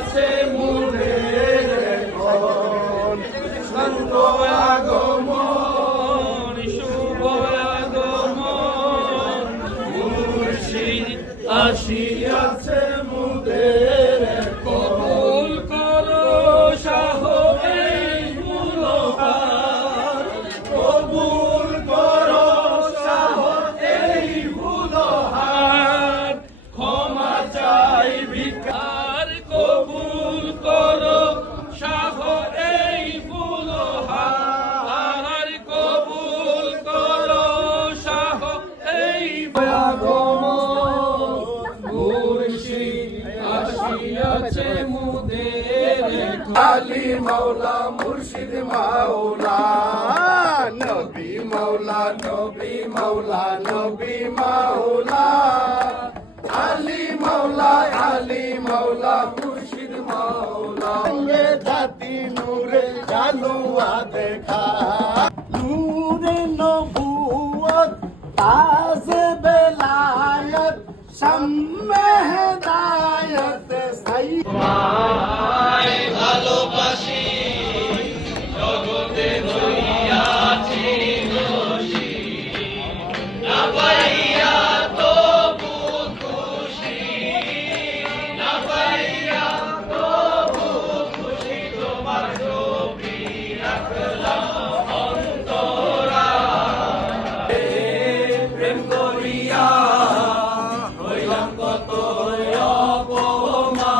আসিয়াছে মোদের এখন শান্ত আগমন শুভ আগমন মুর্শিদ আসিয়াছে মোদের কবুল করো শাহ এই ফুলহার কবুল করো শাহ এই ফুলহার ক্ষমা চাই ভিখার কবুল করো শাহ এই ফুলহার কবুল করো শাহ এই আগমন মুর্শিদ আসিয়াছে মোদের আলী মাওলা মুর্শিদ মাওলা নবী মাওলা নবী মাওলা নবী মাওলা আলী মাওলা মুর্শিদ মাওলা ये জাতি নূরে জালুয়া দেখা নূরে নবুয়ত তাজ বেলায়ত শাম্মে হেদায়ত সাইয়্যিদ ভালোবাসি জগতে রইয়াছি দোষী না পাইয়া তবু খুশি না পাইয়া তবু খুশি তোমার ছবি রাখলাম অন্তরা প্রেম করিয়া হইলাম কত অপমান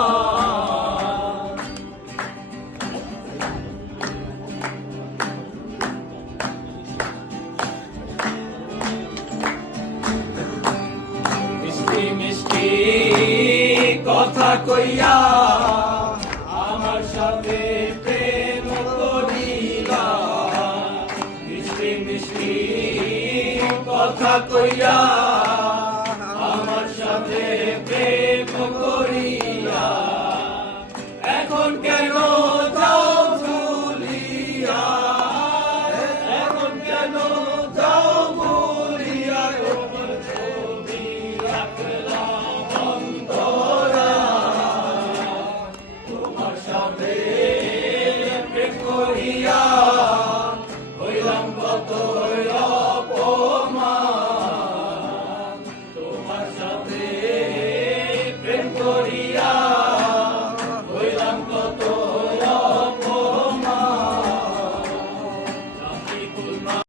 মিষ্টি মিষ্টি কথা কইয়া আমার সাথে প্রেম করিলা মিষ্টি মিষ্টি কথা কইয়া